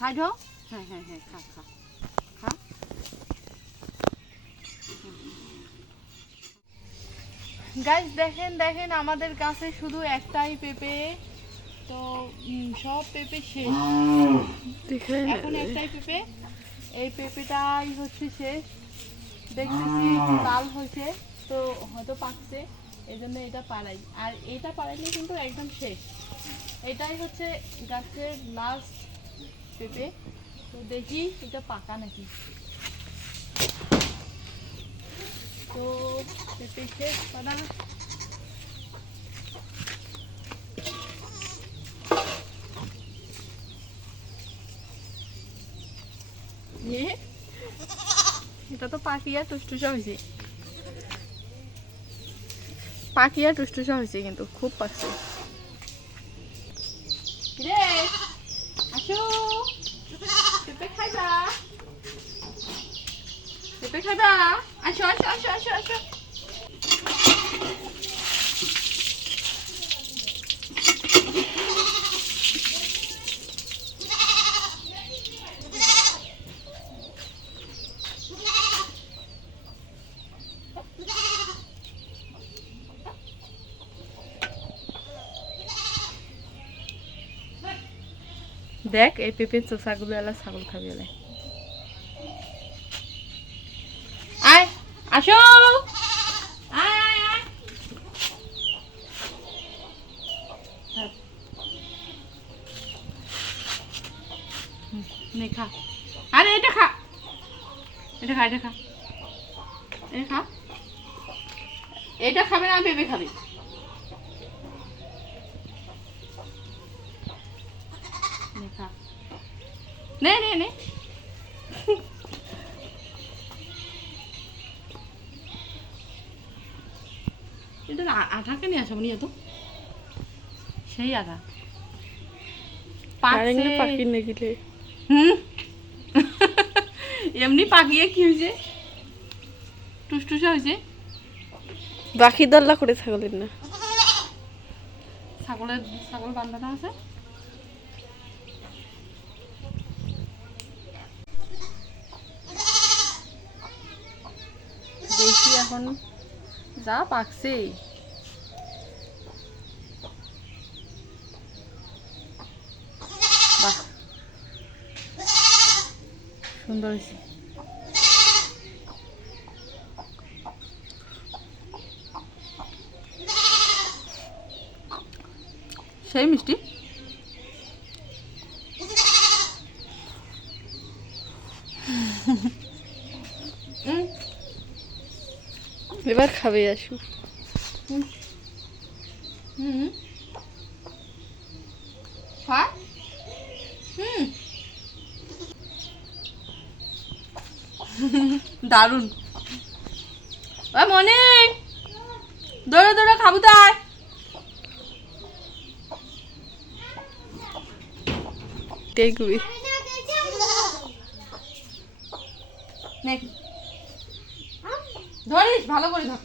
Side হও হ্যাঁ হ্যাঁ হ্যাঁ খা খা খা। গাইস দেখেন দেখেন আমাদের কাছে শুধু একটাই পেঁপে। তো সব পেঁপে শেষ। এখন একটাই পেঁপে। এই পেঁপেটাই হচ্ছে শেষ। দেখতেছি লাল হয়েছে তো হয়তো পাকছে। এই জন্য এটা পাড়াই। আর এটা পাড়াইলে কিন্তু একদম শেষ। এটাই হচ্ছে গাছের লাস্ট পেঁপে। তো দেখি এটা পাকা নাকি? তো পেঁপে পাড়া এ, এটা তো পাকিয়া টুসটুসা হয়েছে। পাকিয়া টুসটুসা হয়েছে কিন্তু খুব পাকছে। আসো পেঁপে খাইবা পেঁপে খাইবা আসো আসো আসো আসো আসো দেখ, এই পেঁপের চোষাগুলো এলা ছাগল খাবি এলা। আয়, আসো। খা। আরে, এটা খা। এটা খা এটা খা। এটা খা। এটা খাবে না, পেঁপে খাবে নে খা নে নে নে। এটা আঠাকে নিয়ে আসো নিয়ে তো সেই আঠা পাখি নাকিলে হুম। এমনি পাকিয়ে কি হয়েছে? টুসটুসা হয়েছে? বাকি দল্লা করে ছাগলের না। ছাগলের ছাগল বান্ধাটা আছে দেখি এখন? যা পাকছে। বাহ। সুন্দর হয়েছে। সেই মিষ্টি। উম, এবার খাবে আসু হুম। খা। হুম। দারুণ ওই মনি। দৌড়ে দৌড়ে খাব তাই দেখবি। নে ধরিস ভালো করে ধর।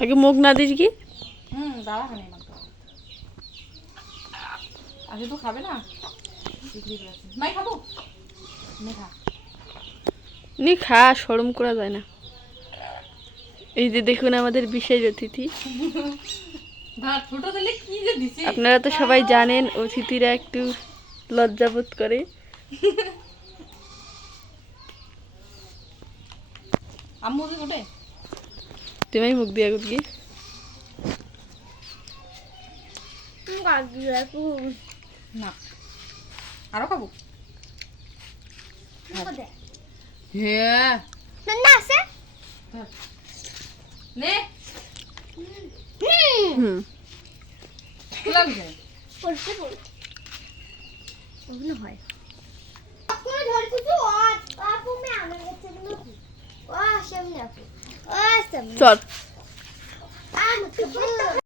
আগে মুখ না দিস কি? হুম দাঁড়া খানে আজকে তো খাবে না। মাই খাব? নে খা। নি খা সরম করা যায় না। এই যে দেখুন আমাদের বিশেষ অতিথি। আপনারা তো সবাই জানেন অতিথিরা একটু লজ্জাবোধ করে। আম্মু ওঠে তুমি মুখ দিয়া গুটকি না। আরও খাব? হ্যাঁ ধর। নে। হুম। খেলাম যে চল।